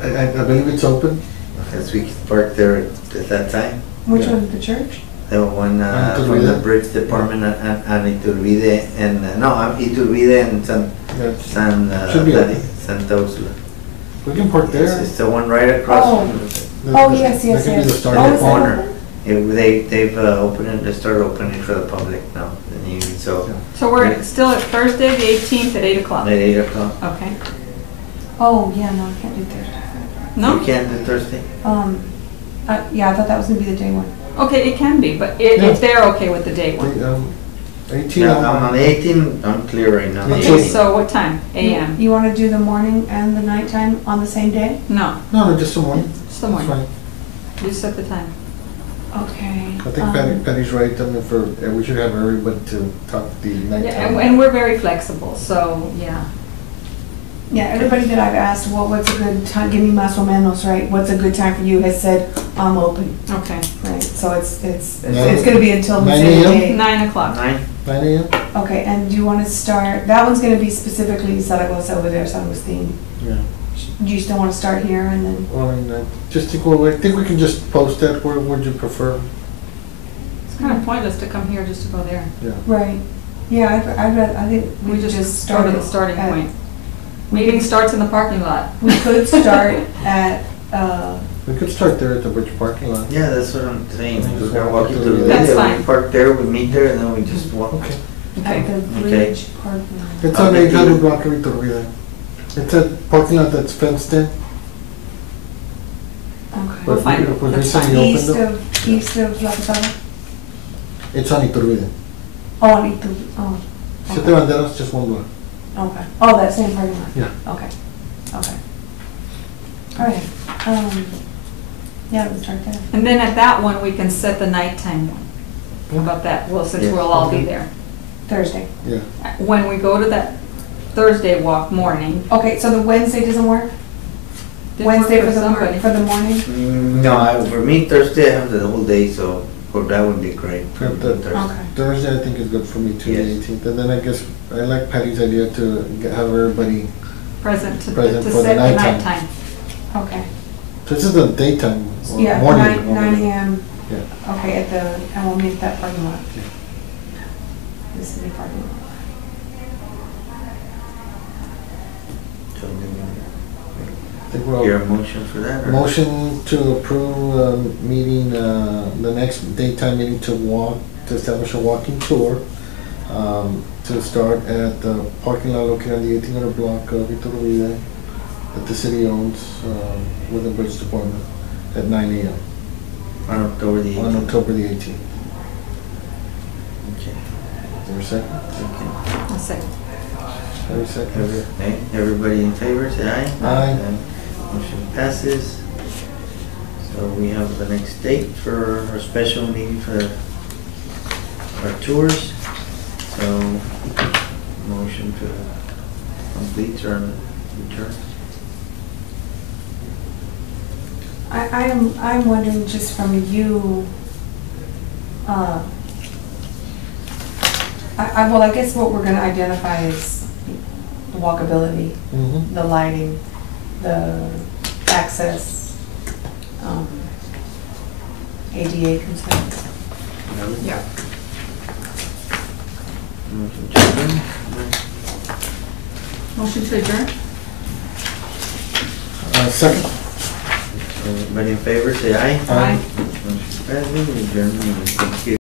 I believe it's open. Because we could park there at that time. Which Yeah. one, the church? The one On from the Iturbide? bridge department on Iturbide and, no, Iturbide and Yeah, Should be open. Santa Ursula. We can park there. It's the one right across Oh. from Oh, yes, That yes, could be the yes. start Oh, of is the that corner. open? They've opened it, they started opening for the public now, the new, so So we're still at Thursday, the 18th at 8 o'clock. at 8 o'clock. Okay. Oh, yeah, no, I can't do Thursday. You No? can't do Thursday? Yeah, I thought that was gonna be the day one. Okay, it can be, but Yeah. if they're okay with the day one. 18. No, I'm on the 18th, I'm clear right now. Okay, Okay, so what time? AM? You wanna do the morning and the nighttime on the same day? No, No, just the morning. just the That's morning. fine. You set the time. Okay. I think Patty's right. I mean, we should have everybody to talk the Yeah, nighttime. and we're very flexible, so, yeah. Yeah, everybody that I've asked, what's a good time, give me más o menos, right? What's a good time for you, has said, I'm open, Okay. right? So it's Nine- gonna be until we 9 say the a.m.? day. 9 o'clock. 9? 9 a.m.? Okay, and do you wanna start, that one's gonna be specifically Zaragoza over there, San Agustin. Yeah. Do you still wanna start here and then? Well, I mean, just to go, I think we can just post that. Where would you prefer? It's kind of pointless to come here just to go there. Yeah. Right. Yeah, I think We we just just start start at the starting at- point. Meeting starts in the parking lot. We could start at, We could start there at the bridge parking lot. Yeah, that's what I'm saying. Just We're gonna walk walk you to through the- the That's video, fine. we park there, we meet there, and then we just walk. Okay. Okay. at the Okay. bridge parking lot. It's on 800 block of Iturbide. It's a parking lot that's fenced in. Okay. We'll But find we- it. we That's recently fine. opened East of La Posada? It's on Iturbide. Oh, on Itu, oh, Siete okay. Banderas, just one block. Okay. Oh, that same parking lot? Yeah. Okay, okay. All right, yeah, we'll start there. And then at that one, we can set the nighttime one. How about that? Well, since Yeah. we'll all be there. Thursday. Yeah. When we go to that Thursday walk morning. Okay, so the Wednesday doesn't work? did work Wednesday for somebody. the morning? No, for me, Thursday, I have the whole day, so that would be great. Yeah, Thursday. Okay. Thursday, I think is good for me too, the Yes. 18th. And then I guess I like Patty's idea to have everybody. Present to Present to for the set the nighttime. nighttime. Okay. This is the daytime or Yeah, morning. 9 AM, Yeah. okay, and we'll meet at that parking lot. The city parking lot. So, I think we're Your all. motion for that? or- Motion to approve meeting, the next daytime meeting to establish a walking tour, to start at the parking lot located on the 1800 block of Iturbide that the city owns, with the bridge department at 9 a.m. On October the 18th. on October the 18th. Okay. Is there a second? Okay. I'll second. Every second. Everybody in favor, say aye. Aye. Motion passes. So we have the next date for our special meeting for our tours. So, motion to complete or return. I'm wondering just from you, I guess what we're gonna identify is the walkability, Mm-hmm. the lighting, the access, ADA concerns. Yeah. Motion to adjourn. Motion to adjourn? Second. Everybody in favor, say aye. Aye. Motion passes, we adjourn. Thank you.